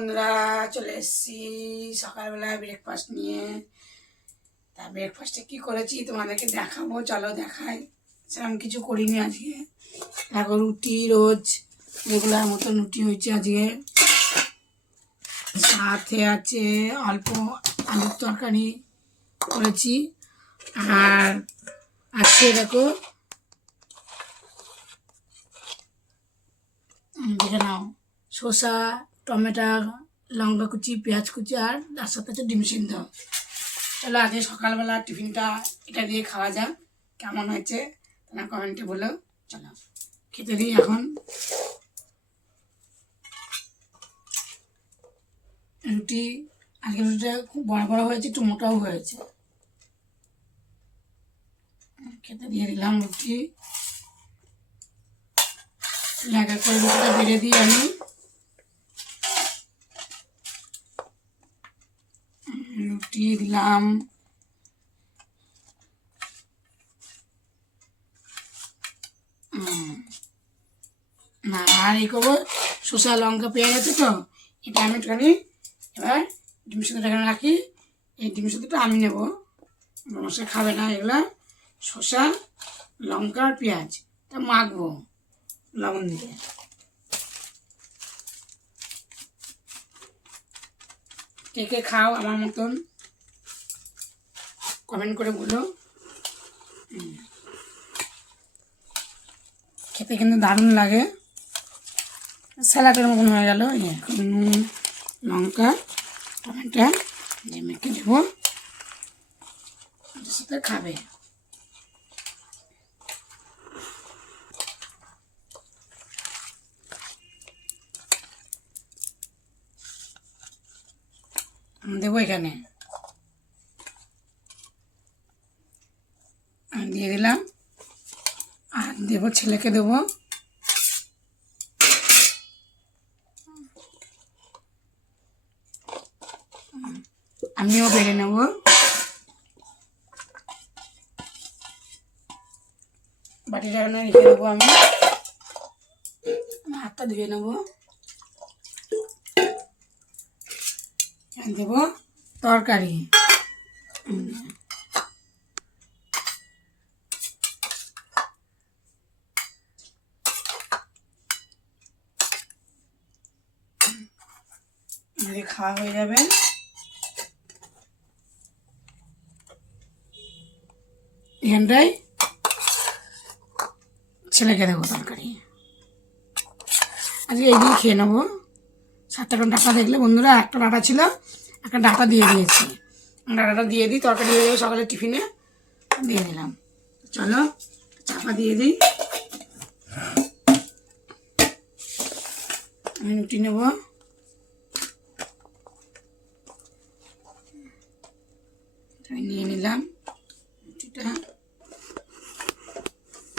বন্ধুরা, চলে এসেছি সকালবেলা ব্রেকফাস্ট নিয়ে। তা ব্রেকফাস্টে কী করেছি তোমাদেরকে দেখাবো, চলো দেখাই। সেরকম কিছু করিনি আজকে। দেখো, রুটি রোজ রেগুলার মতন রুটি হয়েছে আজকে। সাথে আছে অল্প আলুর তরকারি করেছি। আর আজকে দেখো, দেখে নাও, শসা, টমেটো, লঙ্কা কুচি, পেঁয়াজ কুচি, আর তার সাথে আছে ডিম সিদ্ধ। চলো আজকে সকালবেলা টিফিনটা এটা দিয়ে খাওয়া যাক। কেমন হয়েছে তোমরা কমেন্টে বলো। চলো খেতে দিই এখন। রুটি, আজকে রুটিটা খুব বড় বড় হয়েছে, একটু মোটাও হয়েছে। খেতে দিয়ে দিলাম রুটি। লাগা করে রুটিটা বেড়ে দিই আমি। রুটি দিলাম, না আর এই করবো, শসা লঙ্কা পেঁয়াজ আছে তো, এটা আমি একটুখানি এবার ডিম সিদ্ধটা এখানে রাখি। এই ডিম সিদ্ধটা আমি নেবো, মশলা খাবে না এগুলা। শসা লঙ্কা আর পেঁয়াজ তা মাখবো লবণ দিয়ে। কে কে খাও আমার মতন কমেন্ট করে বলো। খেতে কিন্তু দারুণ লাগে, স্যালাডের মতন হয়ে গেল। এখন নুন লঙ্কা টমেটো দিয়ে মেখে দেবো, সাথে খাবে। দেবো এখানে, আমি দিয়ে দিলাম। আর দেবো ছেলেকে দেবো। আমিও বেড়ে নেব। বাটিটা এখানে রেখে দেবো আমি, হাতটা ধুয়ে নেবো। দেবো তরকারি, খাওয়া হয়ে যাবে। এখানটায় ছেলেকে দেবো তরকারি। আজকে এই দিয়ে খেয়ে নেবো। 7টা ডাটা দেখলে বন্ধুরা, একটা ডাটা ছিল, একটা ডাটা দিয়ে দিয়েছি। ডাটাটা দিয়ে দিই, তরকারি হয়ে যাবে সকালে টিফিনে, দিয়ে দিলাম। চলো চাপা দিয়ে দিই। আমি রুটি নেব। আমি নিয়ে নিলাম রুটিটা।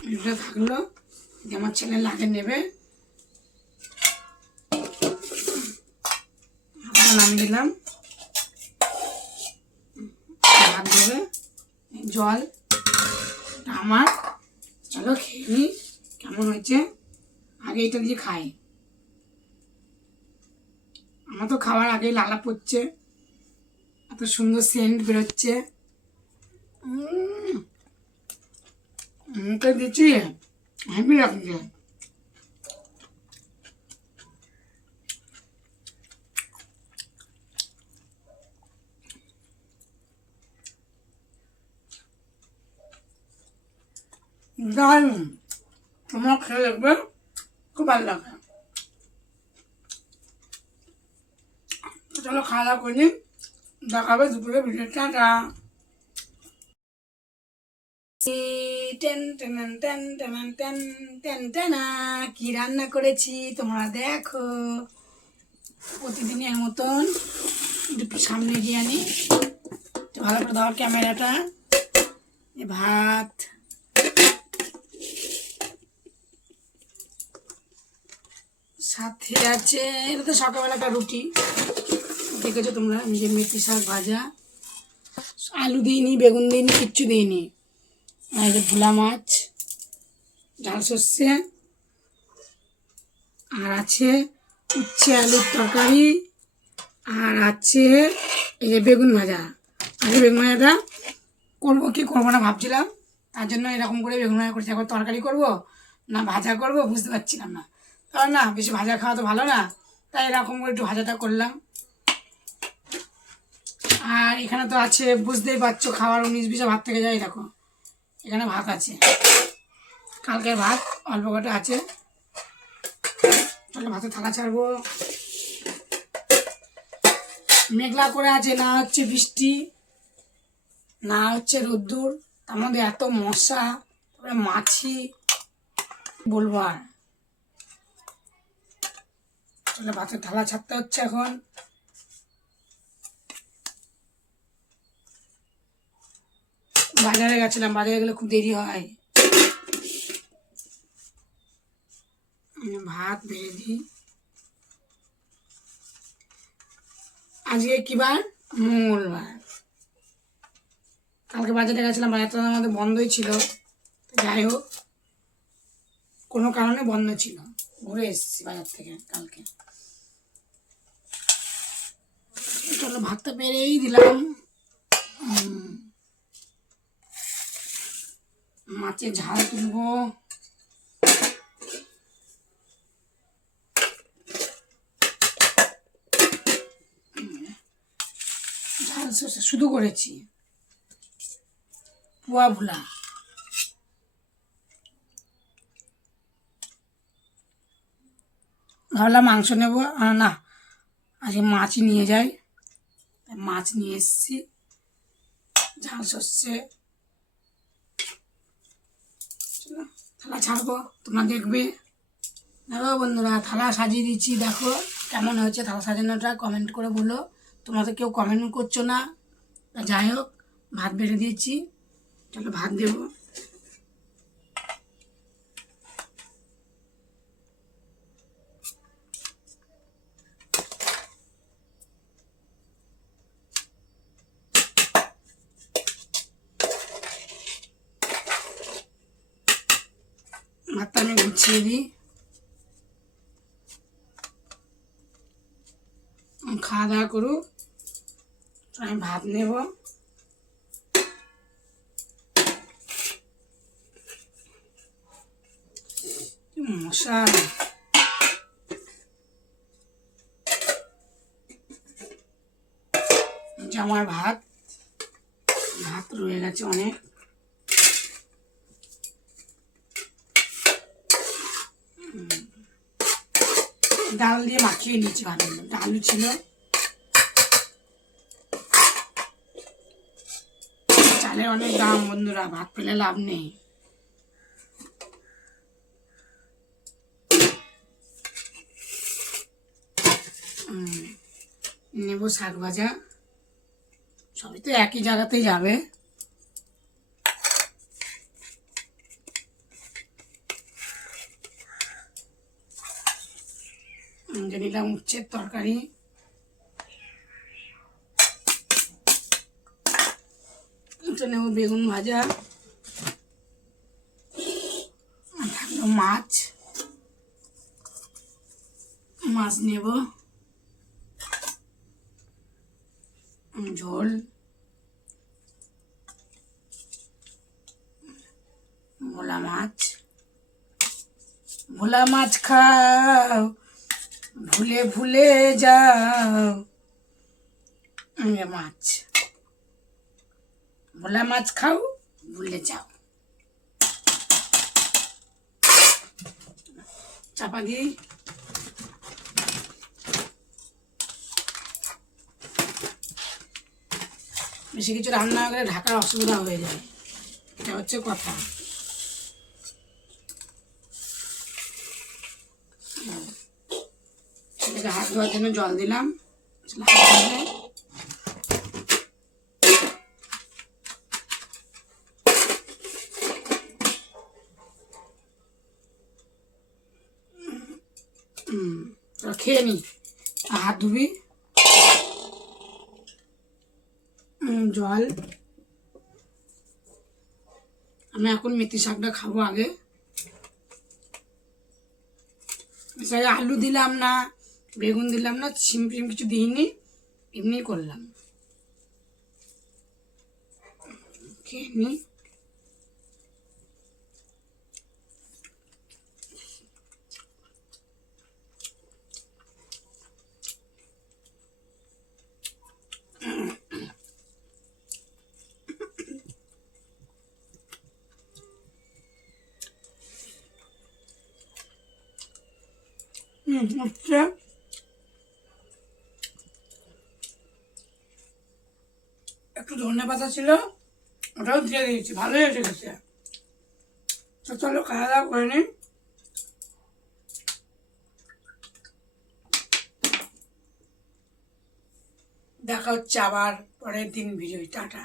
রুটিটা থাকলো, আমার ছেলে লাগে নেবে। নামিয়ে দিলাম, ভাত দেবে, জল আমার। চলো খেয়ে নিই কেমন হয়েছে। আগে এটা দিয়ে খাই, আমার তো খাওয়ার আগেই লালা পড়ছে, এত সুন্দর সেন্ট বেরোচ্ছে। মুখে দিচ্ছি হেভি লাগছে। দারুণ, তোমার খেয়ে দেখবে, খুব ভালো লাগে। চলো খাওয়া দাওয়া করি, দেখাবে দুপুরে ভিডিওটা। কি রান্না করেছি তোমরা দেখো। প্রতিদিনের মতন একটু সামনে গিয়ে আনি, ভালো করে দাও ক্যামেরাটা। ভাত, সাথে আছে, এটা তো সকালবেলাটা রুটি দেখেছো তোমরা, নিজের মেথি শাক ভাজা, আলু দিইনি, বেগুন দিইনি, কিচ্ছু দিইনি। আর ভোলা মাছ, ঝাল সর্ষে, আর আছে উচ্ছে আলুর তরকারি, আর আছে এই যে বেগুন ভাজা। আগে বেগুন ভাজাটা করবো কি করবো না ভাবছিলাম, তার জন্য এরকম করে বেগুন ভাজা করছি। এখন তরকারি করব না ভাজা করব বুঝতে পারছিলাম না, কারণ না বেশি ভাজা খাওয়া তো ভালো না, তাই এরকম করে একটু ভাজাটা করলাম। আর এখানে তো আছে বুঝতেই পারছো, খাওয়ার 19-20 ভাত থেকে যায়। দেখো এখানে ভাত আছে, কালকের ভাত অল্প কটা আছে। তাহলে ভাতে থালা ছাড়বো। মেঘলা করে আছে, না হচ্ছে বৃষ্টি না হচ্ছে রোদ্দুর, তার মধ্যে এত মশা, তারপরে মাছি, বলবো আর। তাহলে ভাতের থালা ছাড়তে হচ্ছে এখন। বাজারে গেছিলাম, বাজারে গেলে খুব দেরি হয়। ভাত বেড়ে দিই। আজকে কি বার? মঙ্গলবার। কালকে বাজারে গেছিলাম, বাজারটা আমাদের বন্ধই ছিল। যাই হোক, কোনো কারণে বন্ধ ছিল, ঘুরে এসেছি বাজার থেকে কালকে। চলো ভাতটা বেড়েই দিলাম। মাছের ঝাল তুলবো। ঝাল সর্ষে শুধু করেছি, পোয়া ভুলা। ভাবলাম মাংস নেবো, না আজকে মাছই নিয়ে যাই, মাছ নিয়ে এসেছি। ঝাল সর্ষে। চলো থালা ছাড়বো, তোমরা দেখবে। দেখো বন্ধুরা, থালা সাজিয়ে দিচ্ছি, দেখো কেমন হয়েছে থালা সাজানোটা, কমেন্ট করে বলো। তোমরা তো কেউ কমেন্ট করছো না। যাই হোক, ভাত বেড়ে দিয়েছি, চলো ভাত দেবো। ভাতটা আমি গুছিয়ে দিই, খাওয়া দাওয়া করুক, আমি ভাত নেব। মশা, আমার ভাত ভাত রয়ে গেছে অনেক। ডাল দিয়ে মাখিয়ে নিচ্ছি ভালো, ডালও ছিল। চালের অনেক দাম বন্ধুরা, ভাত পেলে লাভ নেই। নেবো শাক ভাজা, সবই তো একই জায়গাতেই যাবে। নিলাম উচ্ছের তরকারি, নেব বেগুন ভাজা, থাকলো মাছ, মাছ নেব, ঝোল, ভোলা মাছ। ভোলা মাছ খাও, ভুলে ভুলে যাও। মাছ, ভোলা মাছ খাও, ভুলে যাও। চাপা দিই। বেশি কিছু রান্না করে ঢাকার অসুবিধা হয়ে যায়, এটা হচ্ছে কথা। সেটাকে হাত ধোয়ার জন্য জল দিলাম। খেয়ে নি, হাত ধুবি। জল। আমি এখন মেথি শাকটা খাবো আগে। আলু দিলাম না, বেগুন দিলাম না, সিম ফিম কিছু দিইনি, এমনি করলাম। খেয়ে নিই। হচ্ছে একটু ধনে পাতা ছিল, ওটাও দিয়ে দিয়েছি, ভালোই এসে গেছে। তো চলো খাওয়া দাওয়া করে নিই। দেখা হচ্ছে আবার পরের দিন ভিডিও। টাটা।